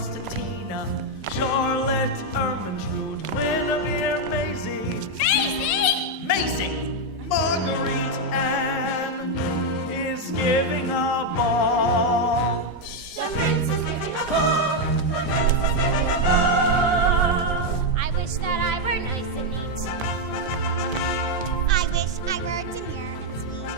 Constantina, Charlotte, Ermentrude, Guinevere, Maisie. Maisie! Maisie! Marguerite Anne is giving a ball. The prince is giving a ball. The prince is giving a ball. I wish that I were nice and neat. I wish I were demure and sweet.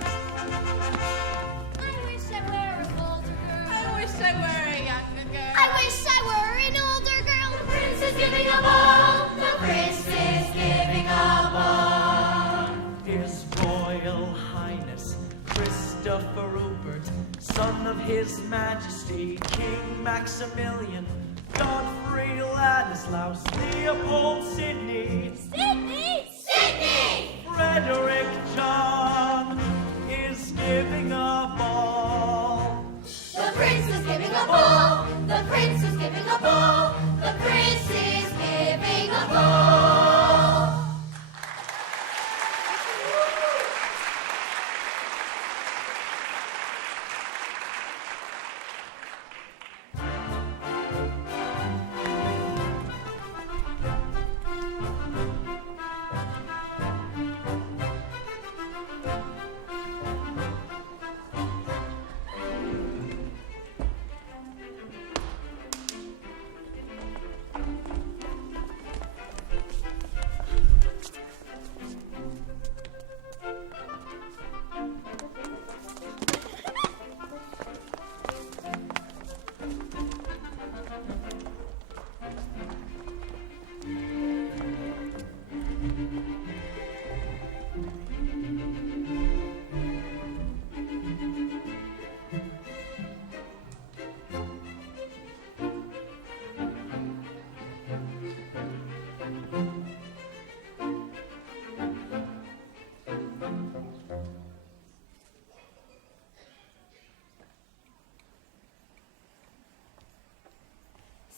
I wish I were an older girl. I wish I were a younger girl. I wish I were an older girl. The prince is giving a ball. The prince is giving a ball. His Royal Highness Christopher Rupert, son of His Majesty King Maximilian, Godfrey Ladislaus, Leopold Sidney, Sydney! Sydney! Frederick John is giving a ball. The prince is giving a ball. The prince is giving a ball. The prince is giving a ball.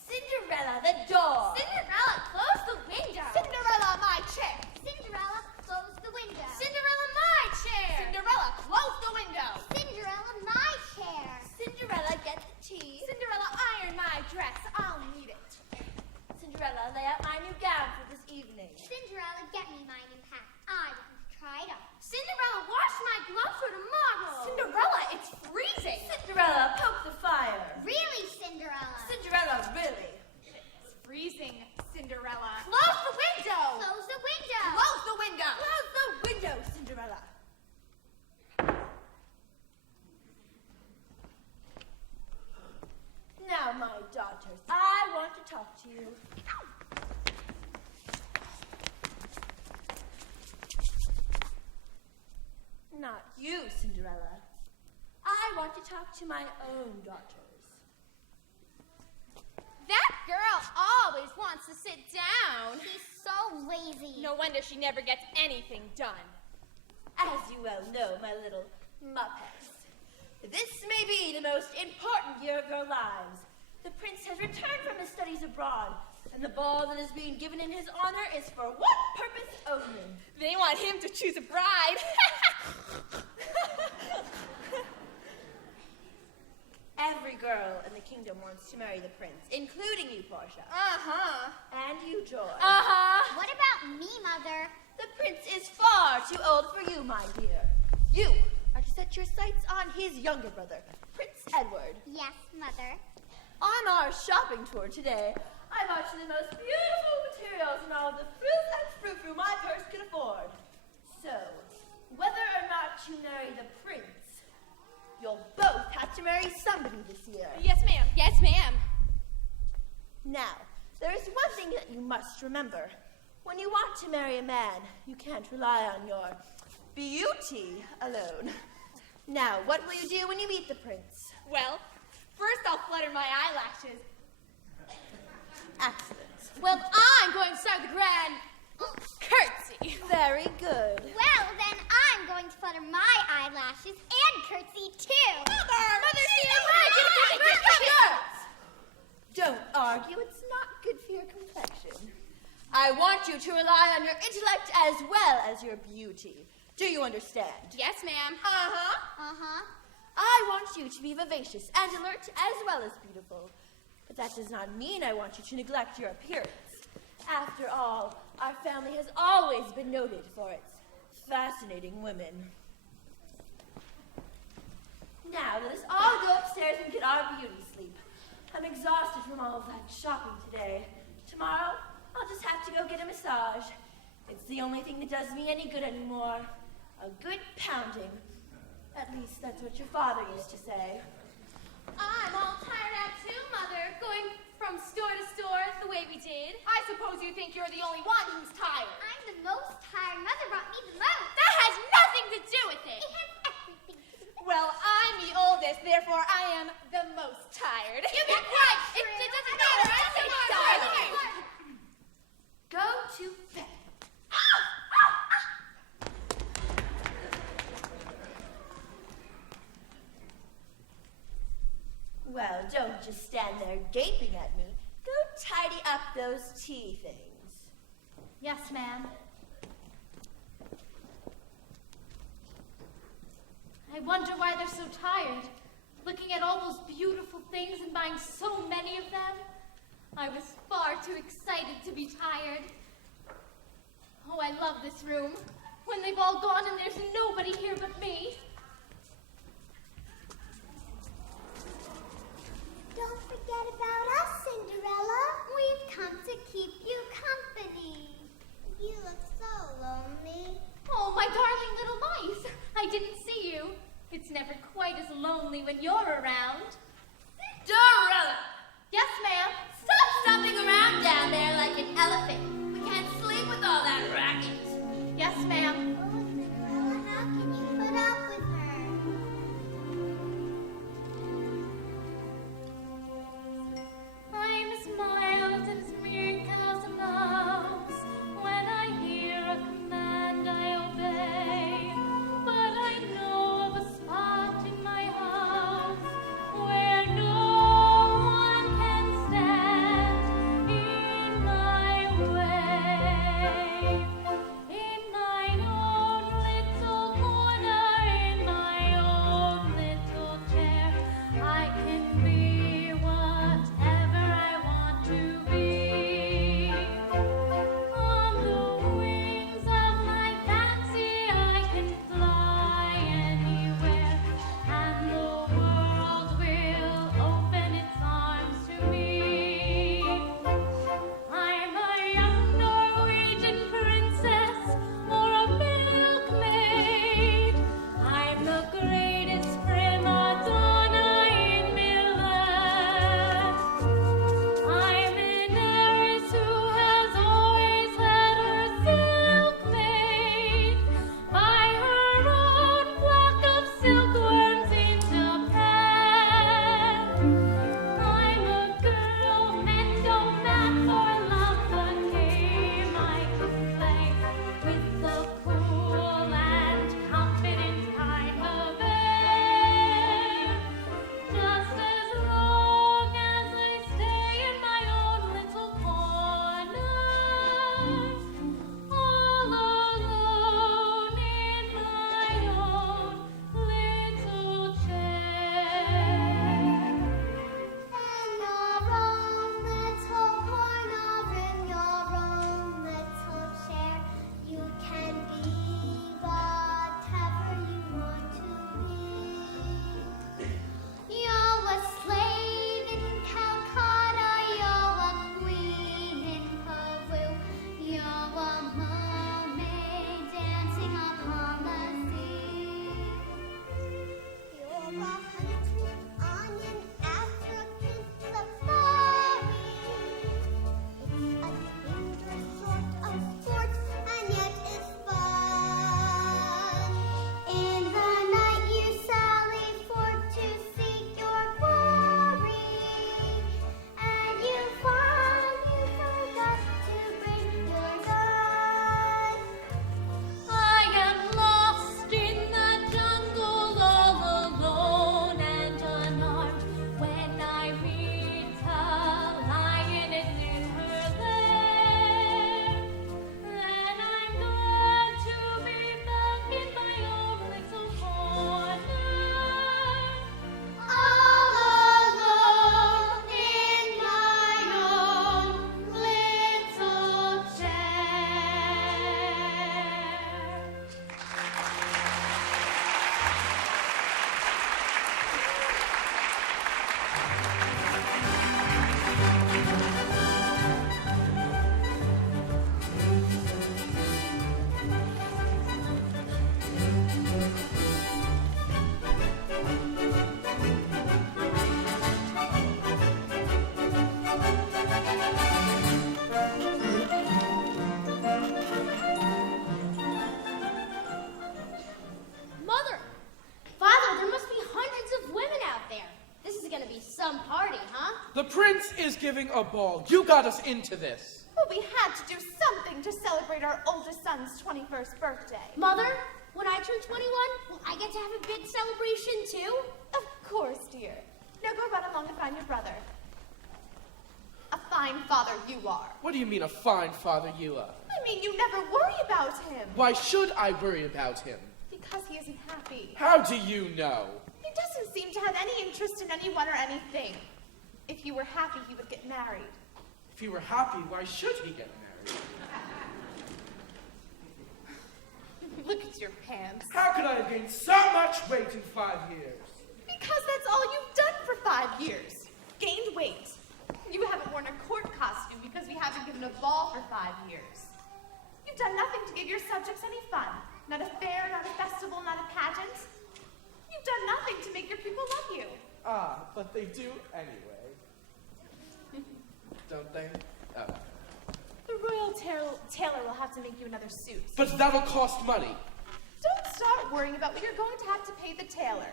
Cinderella, the door. Cinderella, close the window. Cinderella, my chair. Cinderella, close the window. Cinderella, my chair. Cinderella, close the window. Cinderella, my chair. Cinderella, get the tea. Cinderella, iron my dress. I'll need it. Cinderella, lay out my new gown for this evening. Cinderella, get me my new hat. I want to try it on. Cinderella, wash my gloves for tomorrow. Cinderella, it's freezing. Cinderella, poke the fire. Really, Cinderella? Cinderella, really. It's freezing, Cinderella. Close the window. Close the window. Close the window. Close the window, Cinderella. Now, my daughters, I want to talk to you. Not you, Cinderella. I want to talk to my own daughters. That girl always wants to sit down. He's so lazy. No wonder she never gets anything done. As you well know, my little muppets, this may be the most important year of your lives. The prince has returned from his studies abroad, and the ball that is being given in his honor is for one purpose only. They want him to choose a bride. Every girl in the kingdom wants to marry the prince, including you, Portia. Uh-huh. And you, Joy. Uh-huh. What about me, Mother? The prince is far too old for you, my dear. You are to set your sights on his younger brother, Prince Edward. Yes, Mother. On our shopping tour today, I bought you the most beautiful materials and all the fruit and frou-frou my purse could afford. So, whether or not you marry the prince, you'll both have to marry somebody this year. Yes, ma'am. Yes, ma'am. Now, there is one thing that you must remember. When you want to marry a man, you can't rely on your beauty alone. Now, what will you do when you meet the prince? Well, first I'll flutter my eyelashes. Excellent. Well, I'm going to start the grand curtsy. Very good. Well, then I'm going to flutter my eyelashes and curtsy too. Mother, see Don't argue. It's not good for your complexion. I want you to rely on your intellect as well as your beauty. Do you understand? Yes, ma'am. Uh-huh. Uh-huh. I want you to be vivacious and alert as well as beautiful. But that does not mean I want you to neglect your appearance. After all, our family has always been noted for its fascinating women. Now, let us all go upstairs and get our beauty sleep. I'm exhausted from all of that shopping today. Tomorrow, I'll just have to go get a massage. It's the only thing that does me any good anymore. A good pounding. At least that's what your father used to say. I'm all tired out too, Mother, going from store to store the way we did. I suppose you think you're the only one who's tired. I'm the most tired. Mother brought me the most. That has nothing to do with it. It has everything to do with it. Well, I'm the oldest, therefore I am the most tired. You get right. It doesn't matter. I'm so tired. Go to bed. Well, don't just stand there gaping at me. Go tidy up those tea things. Yes, ma'am. I wonder why they're so tired, looking at all those beautiful things and buying so many of them. I was far too excited to be tired. Oh, I love this room. When they've all gone and there's nobody here but me. Don't forget about us, Cinderella. We've come to keep you company. You look so lonely. Oh, my darling little mice. I didn't see you. It's never quite as lonely when you're around. Cinderella! Yes, ma'am. Stop stomping around down there like an elephant. We can't sleep with all that racket. Yes, ma'am. Oh, Cinderella, how can you put up with her? I'm as mild and as meek as a mouse. When I hear a command, I obey. But I know of a spot in my house prince is giving a ball. You got us into this. Well, we had to do something to celebrate our oldest son's 21st birthday. Mother, when I turn 21, will I get to have a big celebration too? Of course, dear. Now go run along to find your brother. A fine father you are. What do you mean, a fine father you are? I mean, you never worry about him. Why should I worry about him? Because he isn't happy. How do you know? He doesn't seem to have any interest in anyone or anything. If he were happy, he would get married. If he were happy, why should he get married? Look at your hands. How could I have gained so much weight in 5 years? Because that's all you've done for 5 years. Gained weight. You haven't worn a court costume because we haven't given a ball for 5 years. You've done nothing to give your subjects any fun. Not a fair, not a festival, not a pageant. You've done nothing to make your people love you. Ah, but they do anyway. Don't they? Oh. The royal tailor will have to make you another suit. But that'll cost money. Don't start worrying about what you're going to have to pay the tailor.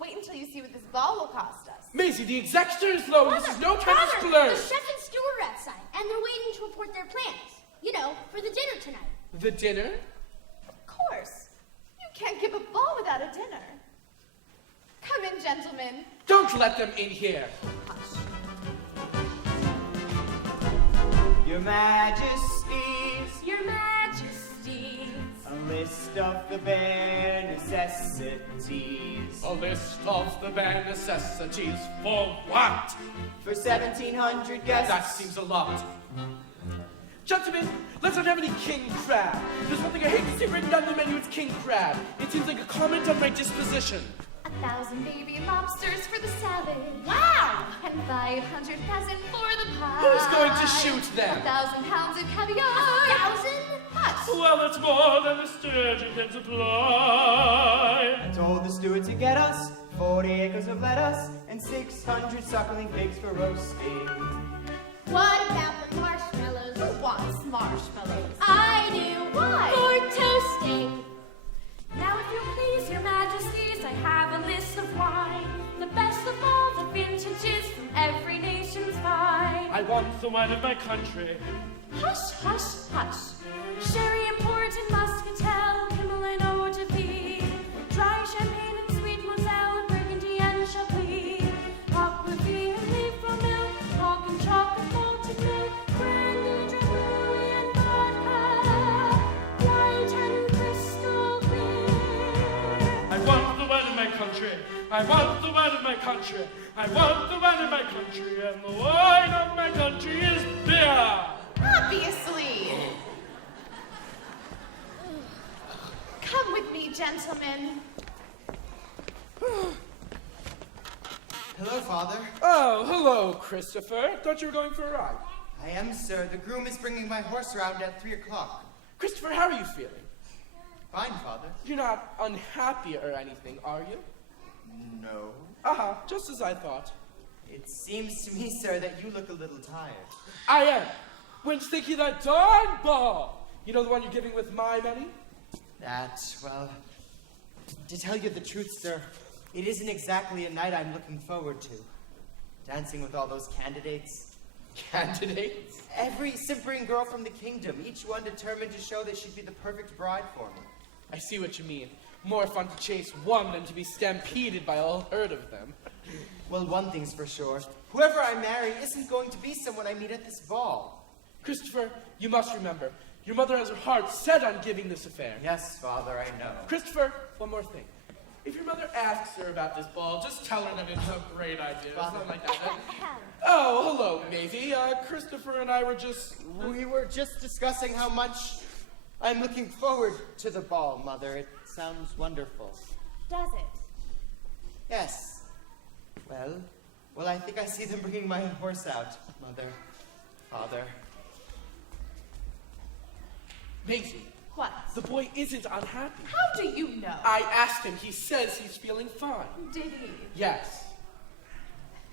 Wait until you see what this ball will cost us. Maisie, the executor is low. This is no time to The splurge. chef and steward are outside, and they're waiting to report their plans. You know, for the dinner tonight. The dinner? Of course. You can't give a ball without a dinner. Come in, gentlemen. Don't let them in here. Hush. Your Majesties, Your Majesties. a list of the bare necessities. A list of the bare necessities for what? For 1,700 guests. That seems a lot. Gentlemen, let's not have any king crab. There's one thing I hate to see written down the menu, it's king crab. It seems like a comment on my disposition. 1,000 baby lobsters for the salad. Wow! And 500 pheasant for the pie. Who's going to shoot them? 1,000 pounds of caviar. 1,000? Hush. Well, it's more than the sturgeon can supply. I told the steward to get us 40 acres of lettuce and 600 suckling pigs for roasting. What about the marshmallows? Who wants marshmallows? I do. Why? For toasting. Now, if you please, your majesties, I have a list of wine, the best of all the vintages from every nation's vine. I want the wine of my country. Hush, hush, hush. Sherry imported muscatel, Himalayan eau de vie, dry champagne and sweet moselle, Burgundy and Chablis, aquavit and leaf from milk, hog and chocolate malted milk, brandy, drambuie and vodka, white and crystal clear. I want the wine of my country. I want the wine of my country. I want the wine of my country. And the wine of my country is beer. Obviously. Come with me, gentlemen. Hello, Father. Oh, hello, Christopher. Thought you were going for a ride. I am, sir. The groom is bringing my horse around at 3 o'clock. Christopher, how are you feeling? Fine, Father. You're not unhappy or anything, are you? No. Uh-huh, just as I thought. It seems to me, sir, that you look a little tired. I am. When's thinking of that darn ball? You know the one you're giving with my money? Well, to tell you the truth, sir, it isn't exactly a night I'm looking forward to. Dancing with all those candidates. Candidates? Every simpering girl from the kingdom, each one determined to show that she'd be the perfect bride for me. I see what you mean. More fun to chase one than to be stampeded by a whole herd of them. Well, one thing's for sure. Whoever I marry isn't going to be someone I meet at this ball. Christopher, you must remember, your mother has her heart set on giving this affair. Yes, Father, I know. Christopher, one more thing. If your mother asks her about this ball, just tell her that it's a great idea. Or something like that. Oh, hello, Maisie. Christopher and I were just... We were just discussing how much I'm looking forward to the ball, Mother. It sounds wonderful. Does it? Yes. Well, I think I see them bringing my horse out, Mother, Father. Maisie, What? the boy isn't unhappy. How do you know? I asked him. He says he's feeling fine. Did he? Yes.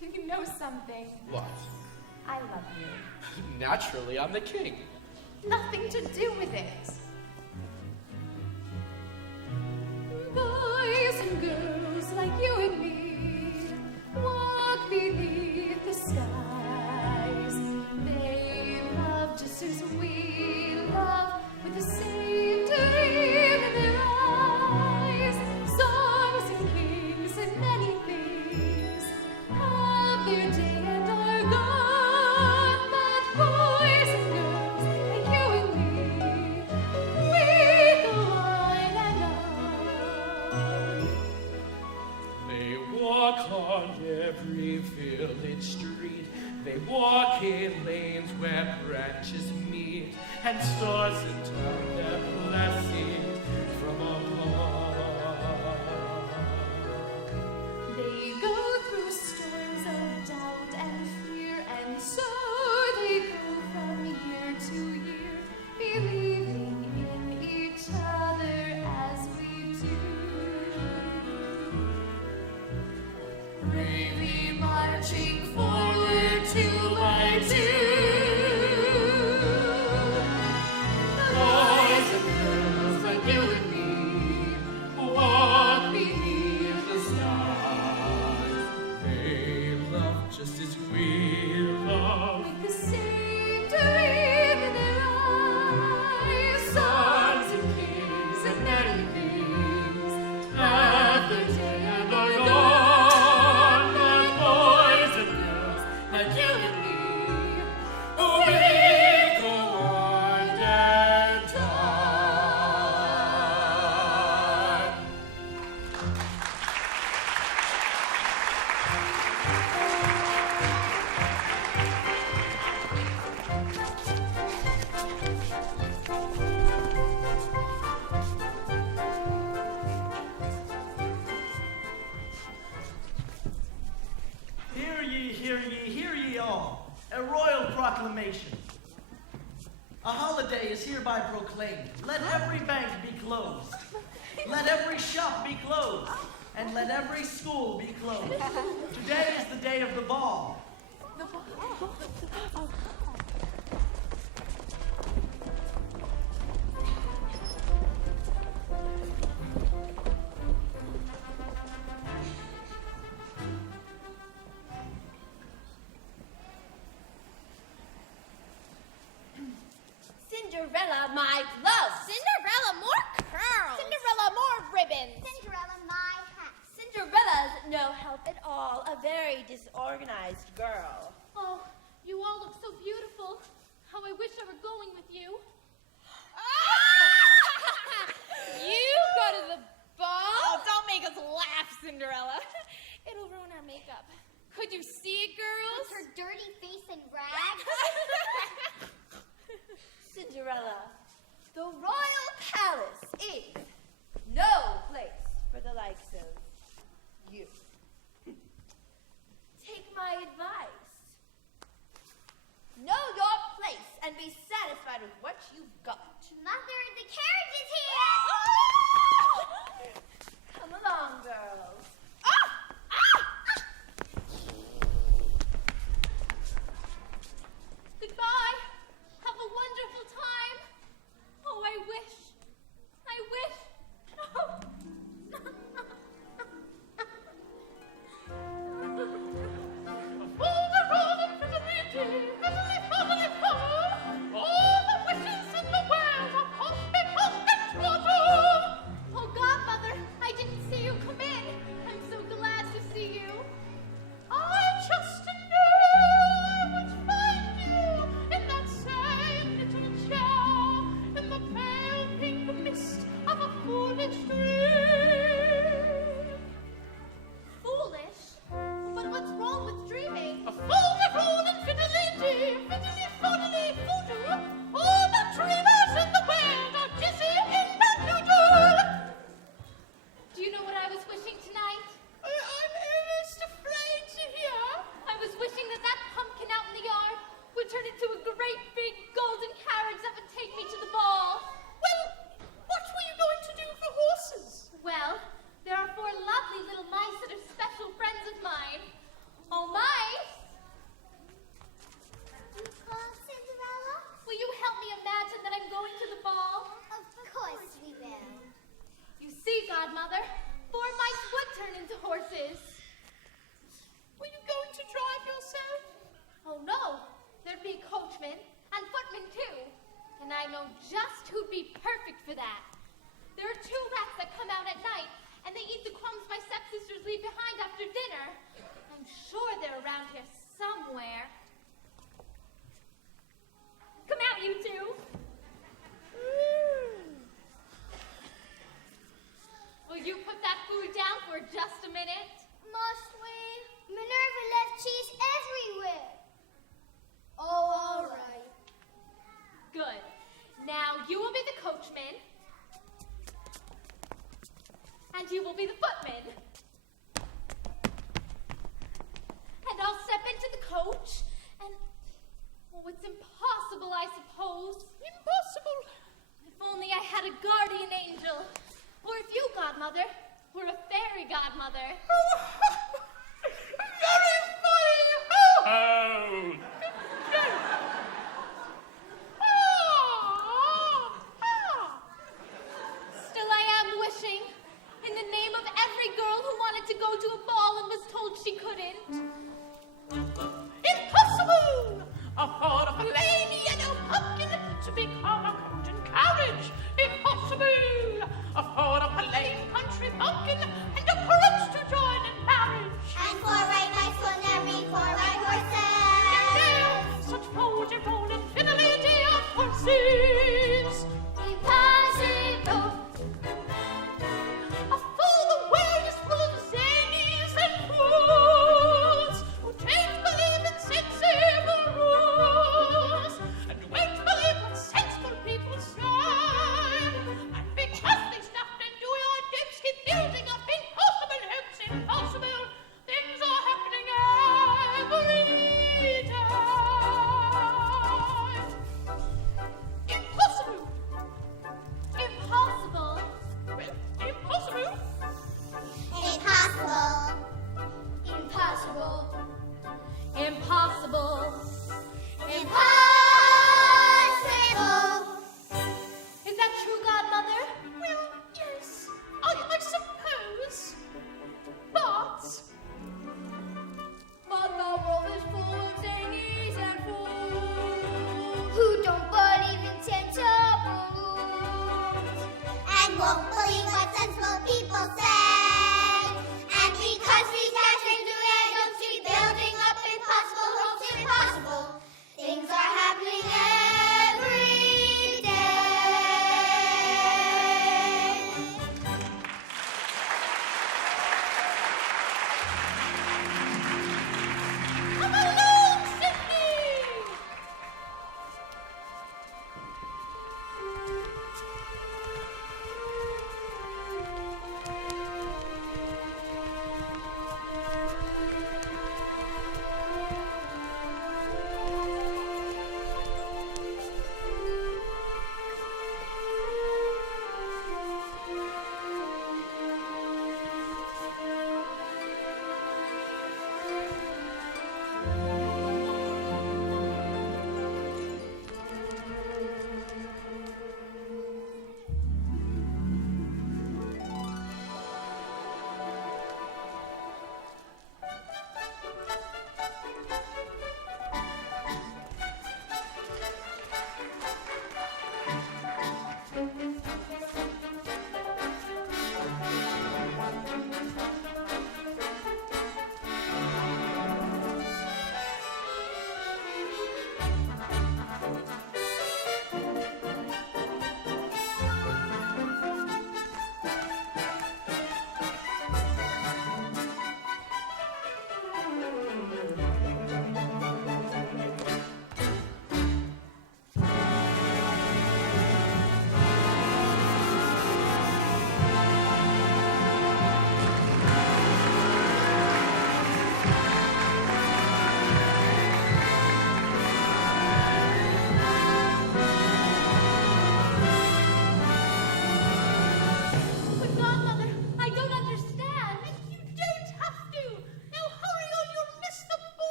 You know something. What? I love you. Naturally, I'm the king. Nothing to do with it. Boys and girls like you and me walk beneath the sky. They walk in lanes where branches meet, and stars turn their blessings from above. They go through storms of doubt and fear, and so they go from year to year, believing in each other as we do. Bravely marching forward two by two. Boys and girls like you and me walk beneath the stars. They love just as we love. With the same dream in their eyes, songs and kings and merry things. Laugh the day and the dawn, like boys and girls, like you and me. We go on and on. Hear ye, hear ye, hear ye all. A royal proclamation. A holiday is hereby proclaimed. Let every bank be closed. Let every shop be closed. And let every school be closed. Today is the day of the ball. Cinderella, my gloves. Cinderella, more curls. Cinderella, more ribbons. Cinderella, my hat. Cinderella's no help at all, a very disorganized girl. Oh, you all look so beautiful. How I wish I were going with you. You go to the ball? Oh, don't make us laugh, Cinderella. It'll ruin our makeup. Could you see it, girls? With her dirty face and rags. Cinderella, the royal palace is no place for the likes of you. Take my advice. Know your place and be satisfied with what you've got. Mother, the carriage is here. Come along, girls. Goodbye. Have a wonderful time. Oh, I wish. Oh, Godmother, I didn't see you come in. I'm so glad to see you. I just knew I would find you in that same little chair, in the pale pink mist of a foolish dream. Foolish? But what's wrong with dreaming? A fool and fiddly-dee, fiddly-foddly-foodoo. All the dreamers in the world are dizzy in Magnodule. Do you know what I was wishing tonight? I'm almost afraid to hear. I was wishing that pumpkin out in the yard would turn into a great big golden carriage that would take me to the ball. Well, what were you going to do for horses? Well, there are 4 lovely little mice that are special friends of mine. Oh, mice! Cinderella? Will you help me imagine that I'm going to the ball? Of course we will. You see, Godmother, 4 mice would turn into horses. Were you going to drive yourself? Oh, no. There'd be coachmen and footmen, too. And I know just who'd be perfect for that. There are 2 rats that come out at night, and they eat the crumbs my stepsisters leave behind after dinner. I'm sure they're around here somewhere. Come out, you 2. Will you put that food down for just a minute? Must we? Minerva left cheese everywhere. you will be the footman. And I'll step into the coach, and... oh, it's impossible, I suppose. Impossible. If only I had a guardian angel. Or if you, godmother, were a fairy godmother. Very funny! Oh! Still, I am wishing, in the name of every girl who wanted to go to a ball and was told she couldn't. Impossible! Afford a plain yellow pumpkin to become a golden carriage. Impossible! Afford a plain country pumpkin and a prince to join in marriage. And 4 white knights will never be 4 white horses. Such beautiful and fidelity of horses. Impossible. A fool the world is full of zanies and fools who can't believe in sensible rules and won't believe what sensible people say. And because they stopped and do your dibs, keep building up impossible hopes, impossible things are happening every day. Impossible. Impossible. Impossible. Impossible. Impossible. Impossible. Impossible. Is that true, godmother? Well, yes, I suppose. But The world is full of zanies and fools Who don't believe in sensible rules and won't believe what sensible people say. And because we start to do it, don't keep building up impossible hopes, impossible things are happening every day. come along, Sydney.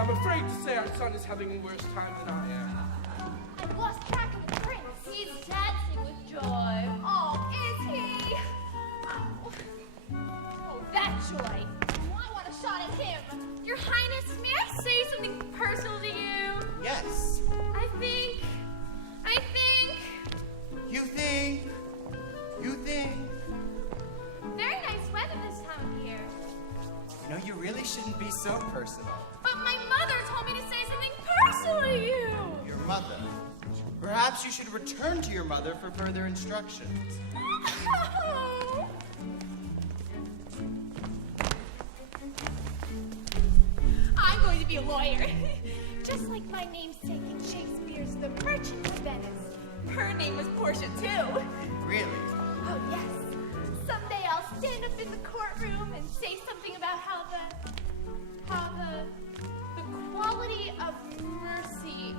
I'm afraid to say our son is having a worse time than I am. I've lost track of the prince. He's dancing with joy. Oh, is he? Oh, that joy. I want a shot at him. Your Highness, may I say something personal to you? Yes. I think. You think. Very nice weather this time of year. You know, you really shouldn't be so personal. But my mother told me to say something personal to you. Your mother. Perhaps you should return to your mother for further instructions. I'm going to be a lawyer. Just like my namesake in Shakespeare's The Merchant of Venice. Her name was Portia, too. Really? Oh, yes. Someday I'll stand up in the courtroom and say something about how the quality of mercy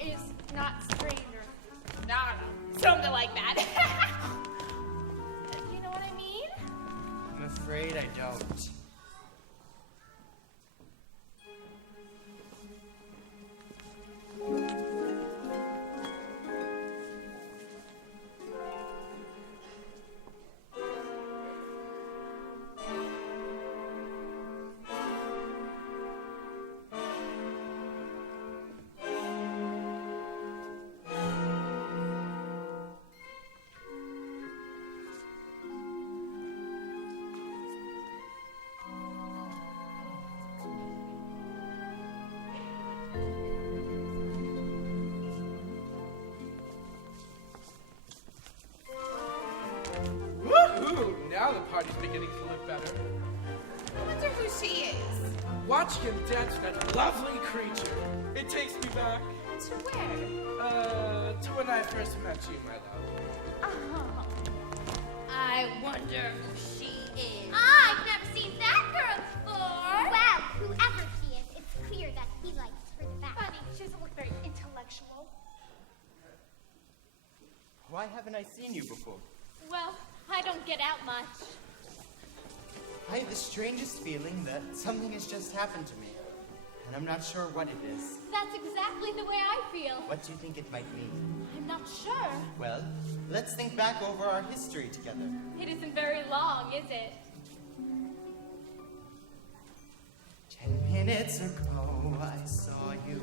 is not strained or No, something like that. you know what I mean? I'm afraid I don't. Woohoo! Now the party's beginning to look better. I wonder who she is. Watching him dance with that lovely creature. It takes me back, To where? to when I first met you, my love. Oh, I wonder who she is. I've never seen that girl before. Well, whoever he is, it's clear that he likes her the best. Funny, she doesn't look very intellectual. Why haven't I seen you before? Well, I don't get out much. I have the strangest feeling that something has just happened to me. And I'm not sure what it is. That's exactly the way I feel. What do you think it might mean? I'm not sure. Well, let's think back over our history together. It isn't very long, is it? 10 minutes ago, I saw you.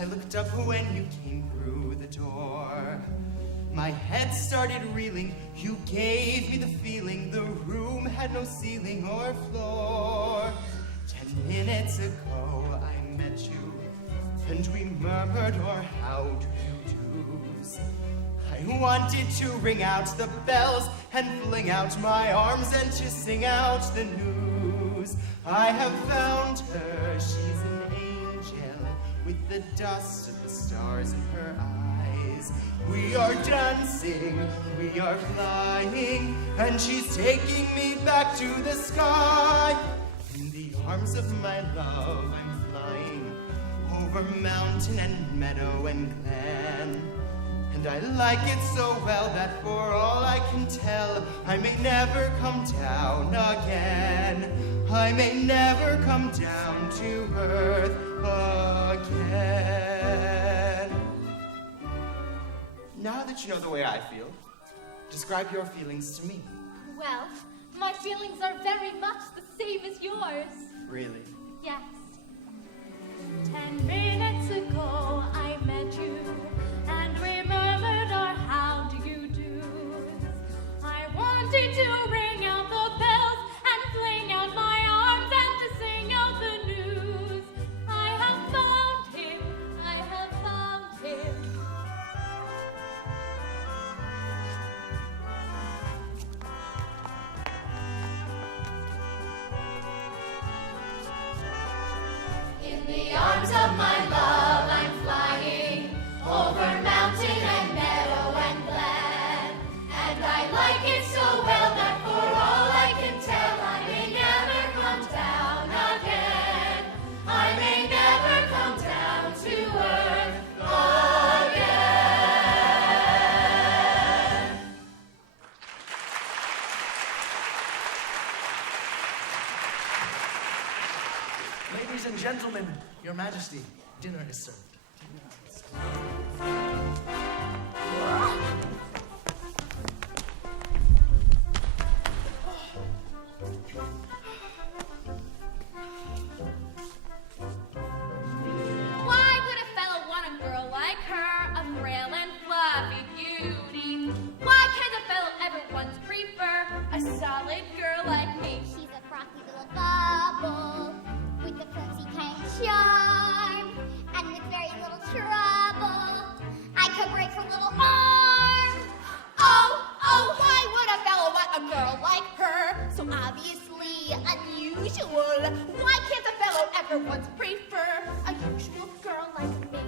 I looked up when you came through the door. My head started reeling. You gave me the feeling the room had no ceiling or floor. 10 minutes ago, I met you, and we murmured our how do you do's. I wanted to ring out the bells and fling out my arms and to sing out the news. I have found her, she's an angel with the dust of the stars in her eyes. We are dancing, we are flying, and she's taking me back to the sky. In the arms of my love, I'm flying over mountain and meadow and glen. And I like it so well that for all I can tell, I may never come down again. I may never come down to earth again. Now that you know the way I feel, describe your feelings to me. Well, my feelings are very much the same as yours. Really? Yes. 10 minutes ago I met you, and we murmured our how do you do's. I wanted to ring out the bells and fling out my arms and to sing out the news. I have found him, I have found him. Ladies and gentlemen, Your Majesty, dinner is served. Why would a fellow want a girl like her, a frail and fluffy beauty? Why can't a fellow ever once prefer a solid girl like me? She's a frothy little bubble with a flimsy kind of charm, and with very little trouble, I could break her little arm. Oh, why would a fellow want a girl like her? So obviously unusual. Why can't a fellow ever once prefer a usual girl like me?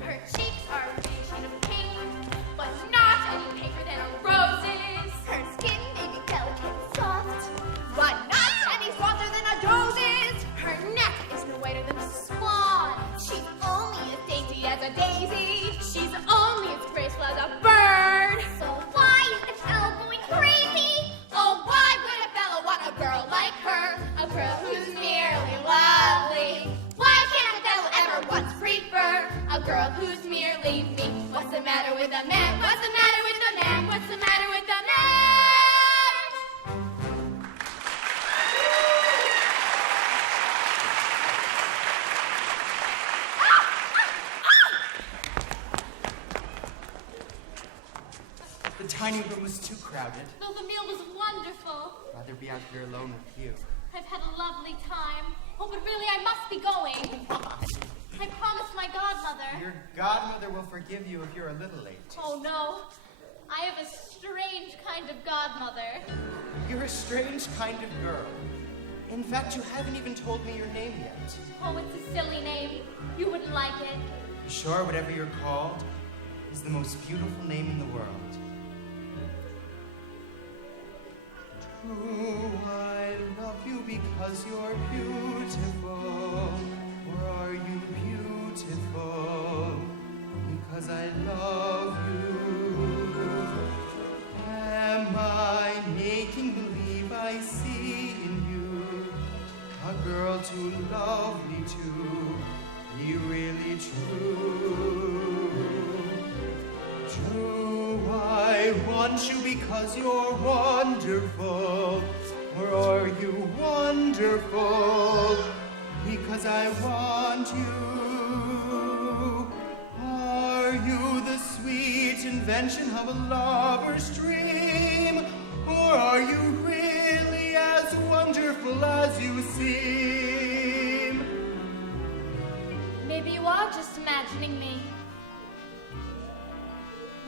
Her cheeks are a big shade of pink, but not any pinker than a rose's. Her skin may be delicate and soft, but not any softer than a dose's. Her neck is no whiter than a swan. She's only as dainty as a daisy. She's only as graceful as a bird. So why is the fellow going crazy? Oh, why would a fellow want a girl like her? A girl who's merely lovely. Why can't a fellow ever once prefer a girl who's merely me? What's the matter with a man? What's the matter with a man? What's the matter with a man? The tiny room was too crowded. Though the meal was wonderful, Rather be out here alone with you. I've had a lovely time. Oh, but really, I must be going. I promised my godmother. Your godmother will forgive you if you're a little late. Oh, no. I have a strange kind of godmother. You're a strange kind of girl. In fact, you haven't even told me your name yet. Oh, it's a silly name. You wouldn't like it. Sure, whatever you're called is the most beautiful name in the world. Do I love you because you're beautiful? Or are you beautiful because I love you? Am I making believe I see in you a girl too lovely to be really true? Do I want you because you're wonderful? Or are you wonderful because I want you? Are you the sweet invention of a lover's dream? Or are you really as wonderful as you seem? Maybe you are just imagining me.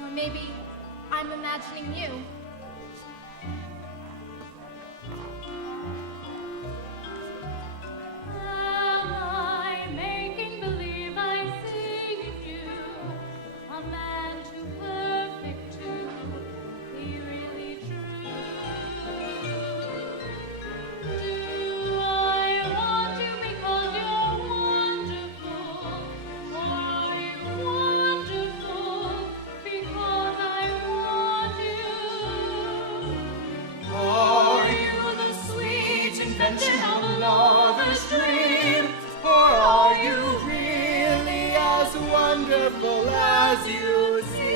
Or maybe I'm imagining you. Am I making believe I see in you a man too perfect to be really true? Do I want you because you're wonderful? Or are you wonderful because I want you? Are you the sweet invention of a lover's dream? Or are you really as wonderful as you seem?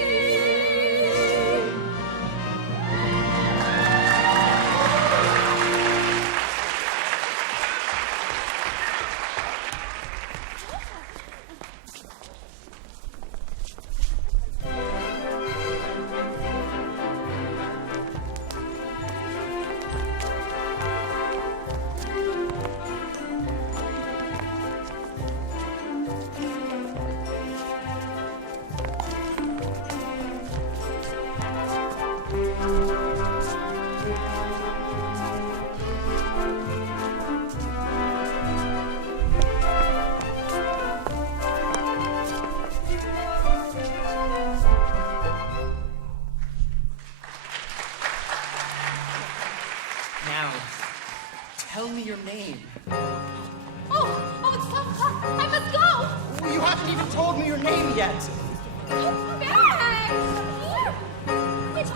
Now, tell me your name. Oh, it's 12 o'clock. I must go. You haven't even told me your name yet. Max! Here. It's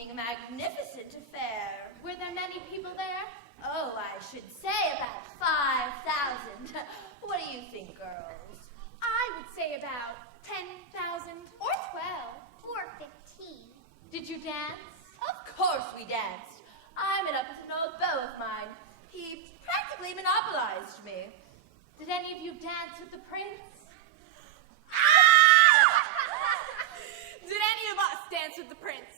evening a magnificent affair. Were there many people there? Oh, I should say about 5,000. What do you think, girls? I would say about 10,000 or 12. Or 15. Did you dance? Of course we danced. I met up with an old beau of mine. He practically monopolized me. Did any of you dance with the prince? Did any of us dance with the prince?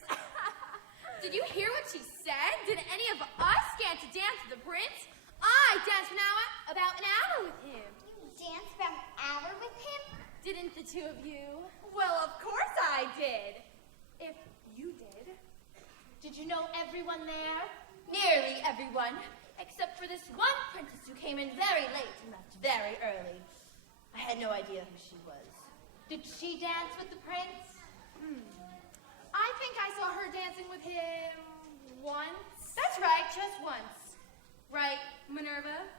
Did you hear what she said? Did any of us get to dance with the prince? I danced for about an hour with him. You danced for an hour with him? Didn't the two of you? Well, of course I did. If you did. Did you know everyone there? Nearly everyone, except for this one princess who came in very late and left very early. I had no idea who she was. Did she dance with the prince? I think I saw her dancing with him once. That's right, just once. Right, Minerva?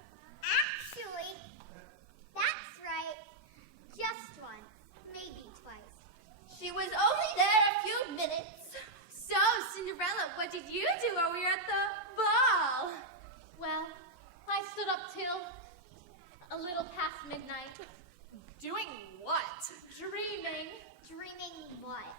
Actually, that's right. Just once. Maybe twice. She was only there a few minutes. So, Cinderella, what did you do while we were at the ball? Well, I stood up till a little past midnight. Doing what? Dreaming. Dreaming what?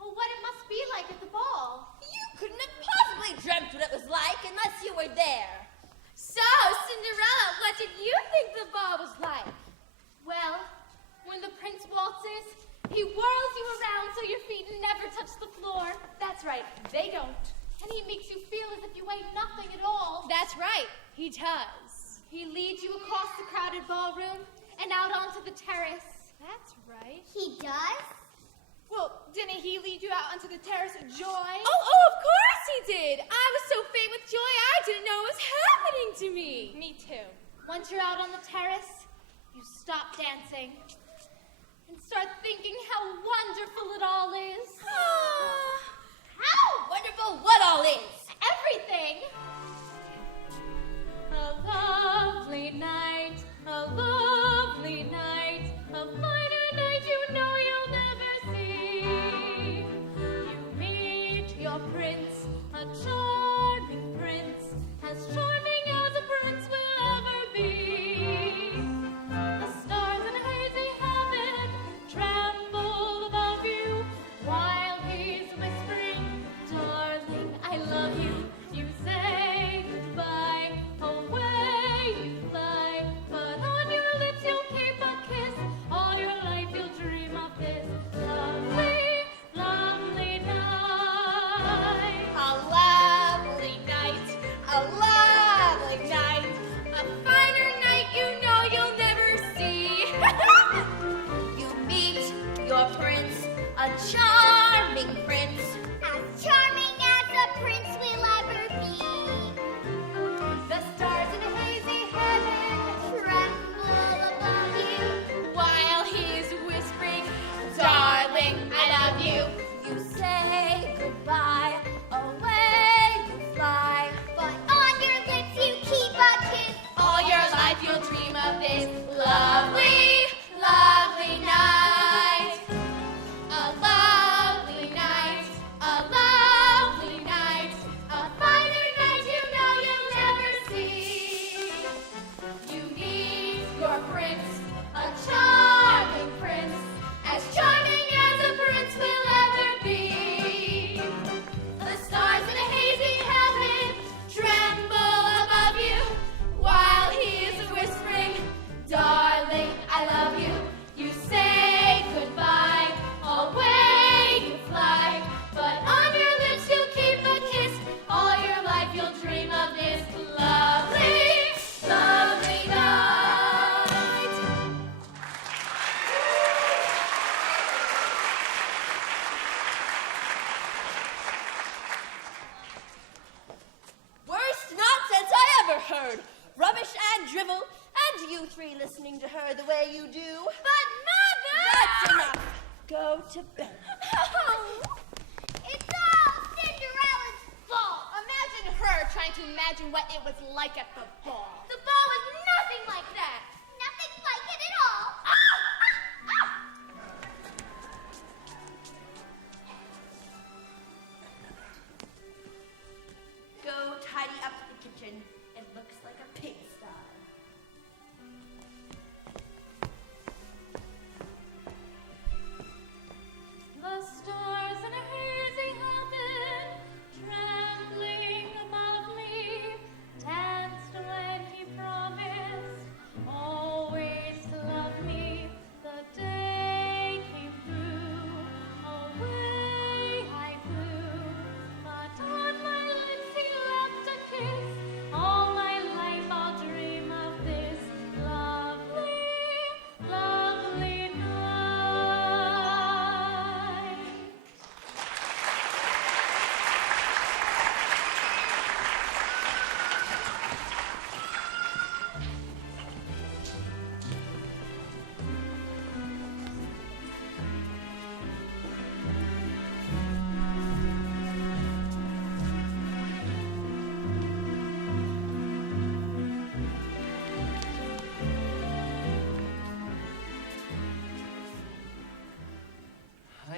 Oh, what it must be like at the ball. You couldn't have possibly dreamt what it was like unless you were there. So, Cinderella, what did you think the ball was like? Well, when the prince waltzes, he whirls you around so your feet never touch the floor. That's right, they don't. And he makes you feel as if you weigh nothing at all. That's right, he does. He leads you across the crowded ballroom and out onto the terrace. That's right. He does? Well, didn't he lead you out onto the terrace of joy? Oh, of course he did. I was so faint with joy, I didn't know it was happening to me. Me too. Once you're out on the terrace, you stop dancing and start thinking how wonderful it all is. How wonderful what all is. Everything. A lovely night, a lovely night, a finer night you know you'll never see. You meet your prince, a charming prince, as charming as a prince will ever be. The stars in hazy heaven tremble above you while he's whispering, darling, I love you. You say goodbye, away you fly, but on your lips you'll keep a kiss. All your life you'll dream of this lovely, lovely night. A lovely night, a lovely night, a finer night you know you'll never see. You meet your prince, a charming prince. As charming as a prince will ever be. The stars in a hazy heaven Tremble above you. while he's whispering, darling, I love you. You say goodbye, away you fly. But on your lips you keep a kiss. All your life you'll dream of this lovely, lovely night. A lovely night, a lovely night, a finer night you know you'll never see. You meet your prince, a charming prince, as charming as a prince will ever be. The stars in a hazy heaven tremble above you while he is whispering, darling, I love you. You say goodbye, away you fly, but on your lips you'll keep a kiss. All your life you'll dream of this lovely, lovely night. Worst nonsense I ever heard. Rubbish and drivel, and you three listening to her the way you do. But Mother! That's enough. Go to bed. It's all Cinderella's fault. Imagine her trying to imagine what it was like at the ball. The ball was nothing like that. Nothing like it at all.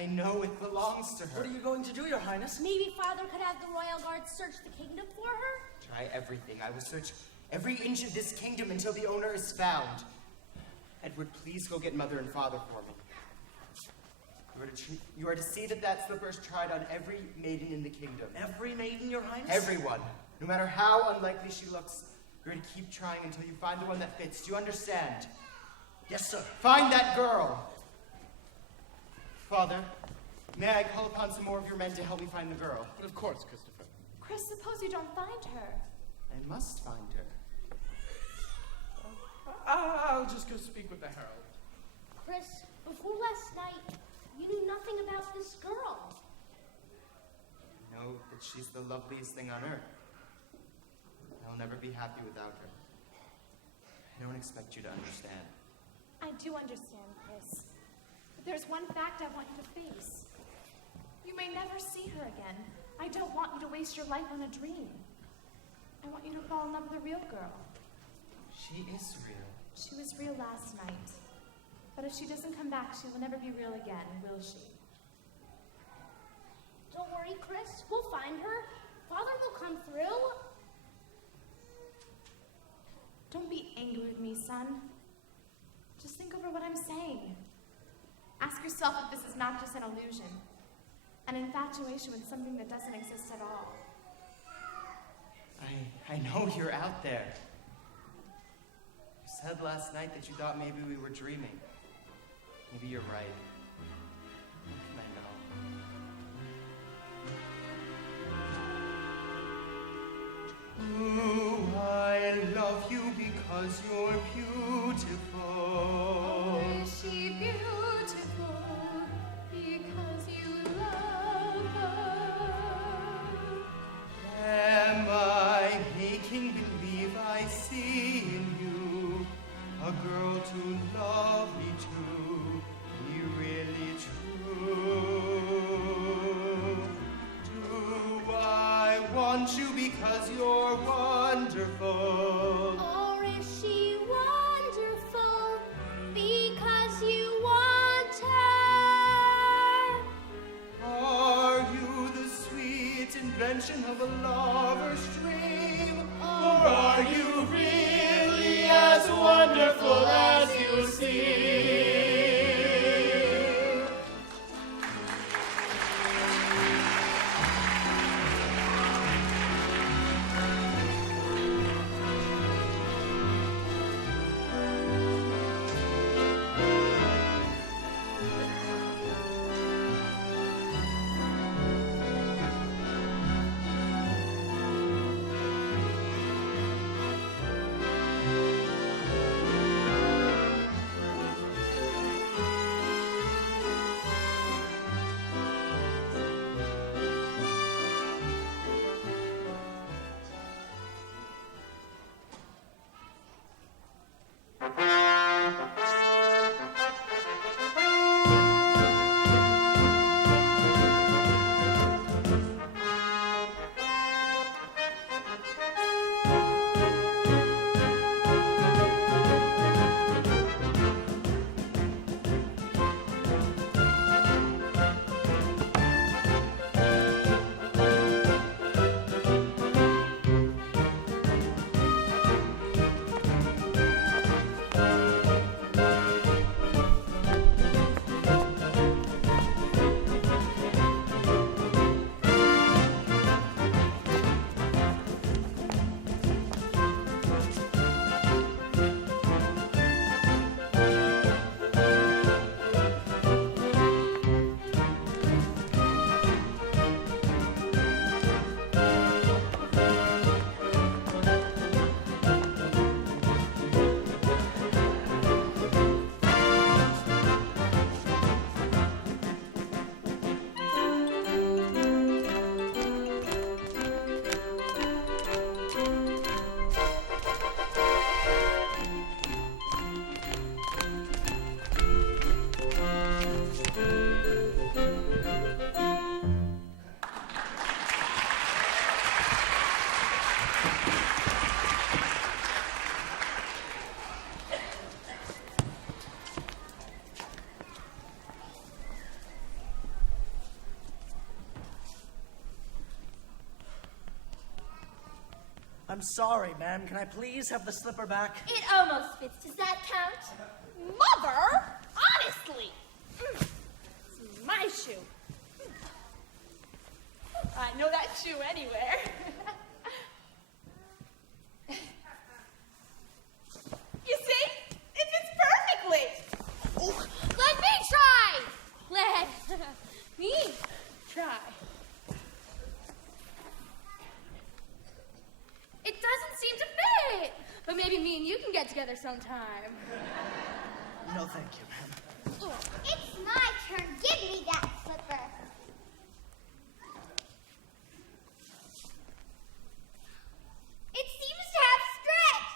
I know it belongs to her. What are you going to do, Your Highness? Maybe Father could have the royal guards search the kingdom for her? Try everything. I will search every inch of this kingdom until the owner is found. Edward, please go get Mother and Father for me. You are to see that that slipper is tried on every maiden in the kingdom. Every maiden, Your Highness? Everyone. No matter how unlikely she looks, you're to keep trying until you find the one that fits. Do you understand? Yes, sir. Find that girl! Father, may I call upon some more of your men to help me find the girl? But of course, Christopher. Chris, suppose you don't find her. I must find her. I'll just go speak with the herald. Chris, before last night, you knew nothing about this girl. I know that she's the loveliest thing on earth. I'll never be happy without her. I don't expect you to understand. I do understand, Chris. But there's one fact I want you to face. You may never see her again. I don't want you to waste your life on a dream. I want you to fall in love with a real girl. She is real. She was real last night. But if she doesn't come back, she will never be real again, will she? Don't worry, Chris. We'll find her. Father will come through. Don't be angry with me, son. Just think over what I'm saying. Ask yourself if this is not just an illusion, an infatuation with something that doesn't exist at all. I know you're out there. You said last night that you thought maybe we were dreaming. Maybe you're right. I know. Ooh, I love you because you're beautiful. Oh, is she beautiful because you love her? Am I making believe I see in you a girl too lovely to be really true? Do I want you because you're wonderful? Or is she wonderful because you want her? Are you the sweet invention of a lover's dream? Or are you really as wonderful as you seem? I'm sorry, ma'am. Can I please have the slipper back? It almost fits. Does that count? Mother? Honestly. It's my shoe. I know that shoe anywhere. You see? It fits perfectly. Let me try! Let me try. It doesn't seem to fit. But maybe me and you can get together sometime. No, thank you, ma'am. It's my turn. Give me that slipper. It seems to have stretch.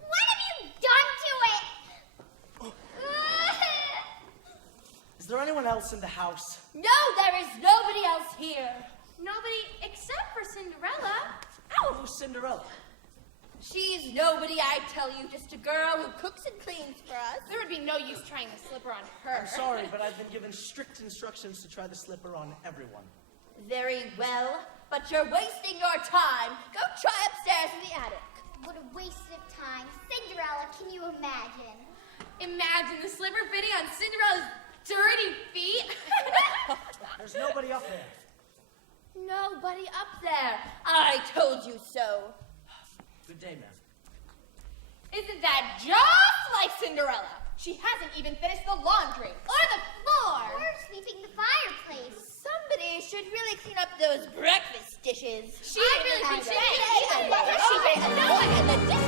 What have you done to it? Is there anyone else in the house? No, there is nobody else here. Nobody except for Cinderella. Who's Cinderella? She's nobody, I tell you, just a girl who cooks and cleans for us. There would be no use trying the slipper on her. I'm sorry, but I've been given strict instructions to try the slipper on everyone. Very well, but you're wasting your time. Go try upstairs in the attic. What a waste of time. Cinderella, can you imagine? Imagine the slipper fitting on Cinderella's dirty feet. There's nobody up there. Nobody up there. I told you so. Good day, ma'am. Isn't that just like Cinderella? She hasn't even finished the laundry or the floor. Or sweeping the fireplace. Somebody should really clean up those breakfast dishes. She really thinks the dishes.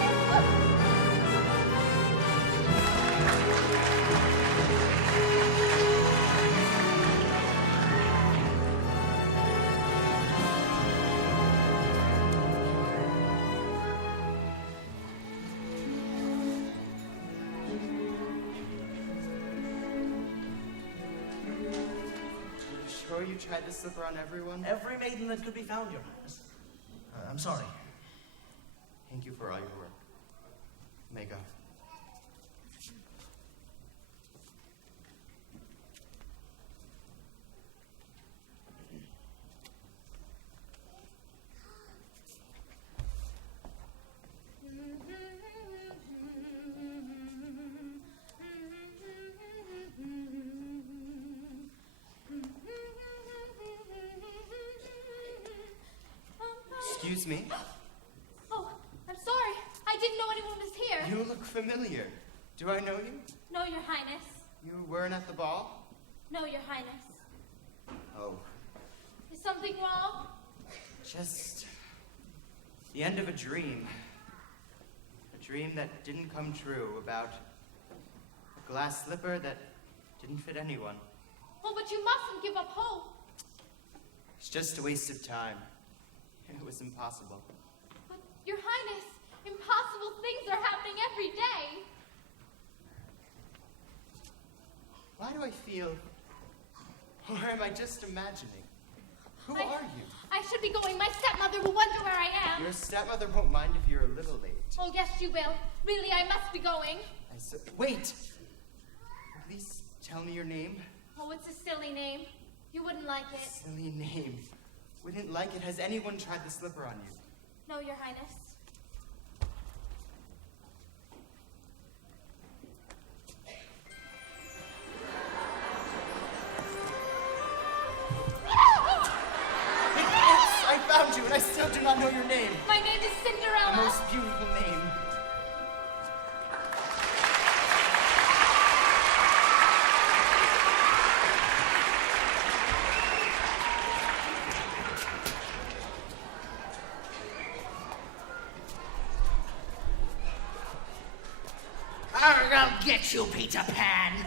Sure you tried the slipper on everyone? Every maiden that could be found, Your Highness. I'm sorry. Thank you for all your work. May go. Excuse me? Oh, I'm sorry. I didn't know anyone was here. You look familiar. Do I know you? No, Your Highness. You weren't at the ball? No, Your Highness. Oh, Is something wrong? just the end of a dream. A dream that didn't come true about a glass slipper that didn't fit anyone. Oh, but you mustn't give up hope. It's just a waste of time. It was impossible. But, Your Highness, impossible things are happening every day. Why do I feel... Or am I just imagining? Who I- are you? I should be going. My stepmother will wonder where I am. Your stepmother won't mind if you're a little late. Oh, yes, she will. Really, I must be going. Wait! Please tell me your name. Oh, it's a silly name. You wouldn't like it. Silly name. Wouldn't like it. Has anyone tried the slipper on you? No, Your Highness. Yes, I found you, and I still do not know your name. My name is Cinderella. Most beautiful name. I'll get you, Peter Pan.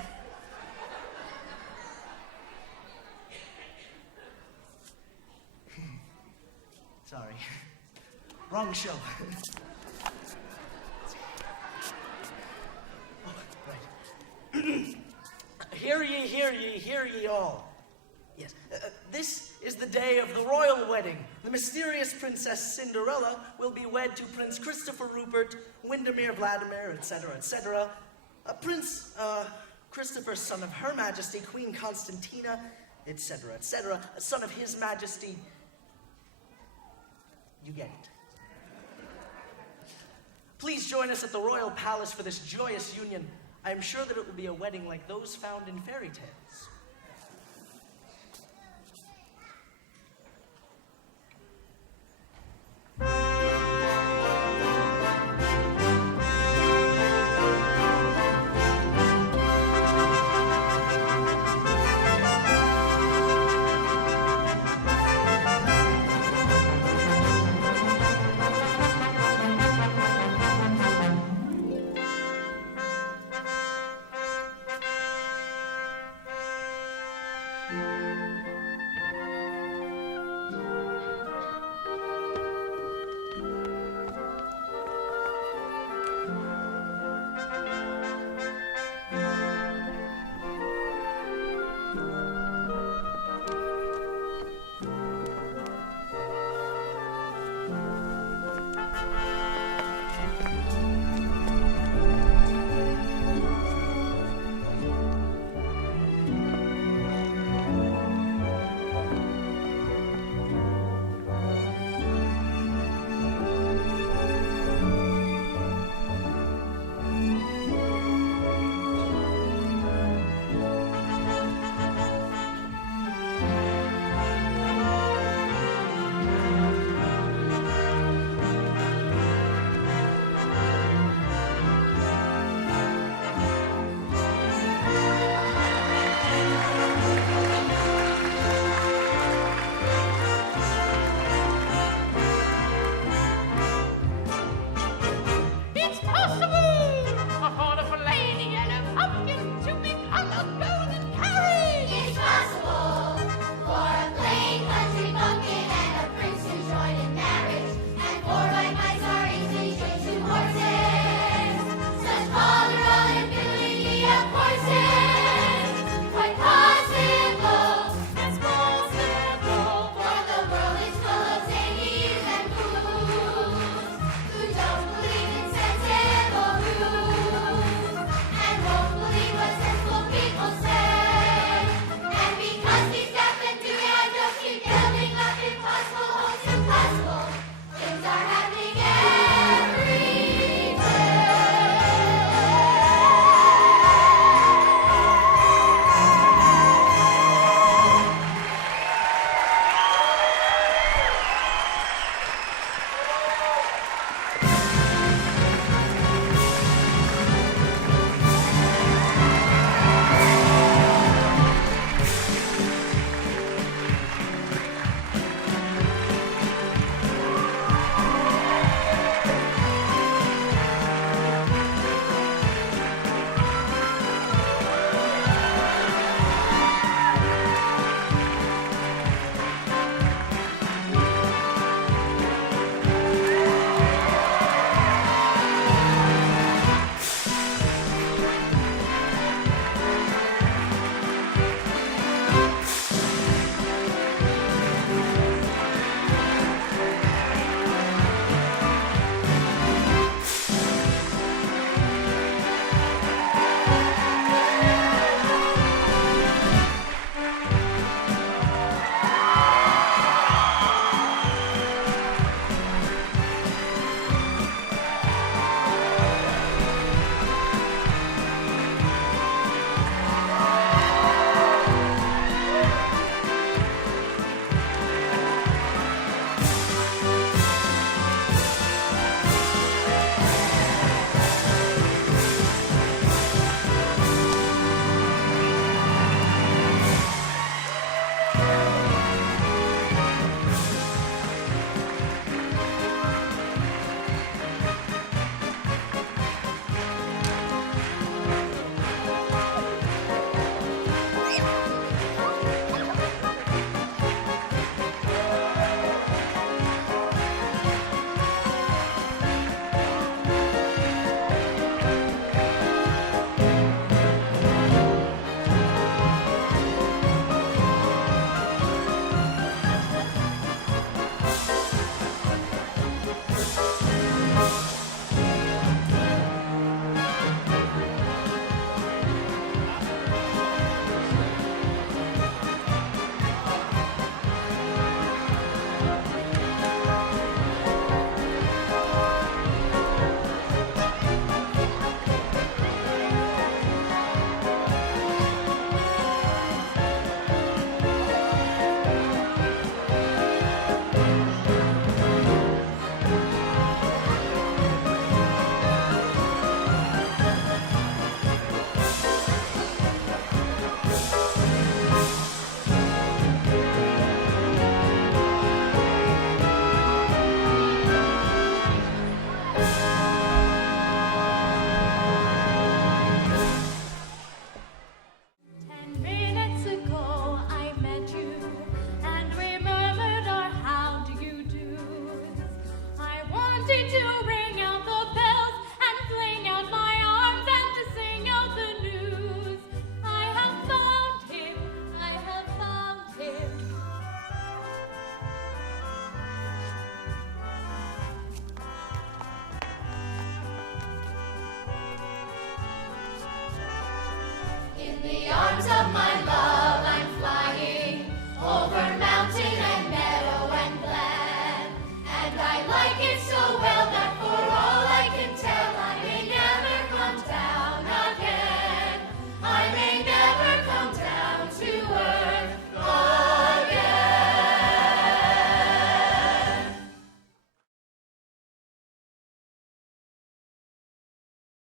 Sorry. Wrong show. Oh, right. Hear ye, hear ye, hear ye all. Yes, this is the day of the royal wedding. The mysterious Princess Cinderella will be wed to Prince Christopher Rupert, Windermere Vladimir, etc., etc. Prince Christopher, son of Her Majesty, Queen Constantina, etc., etc., son of His Majesty. You get it. Please join us at the Royal Palace for this joyous union. I am sure that it will be a wedding like those found in fairy tales.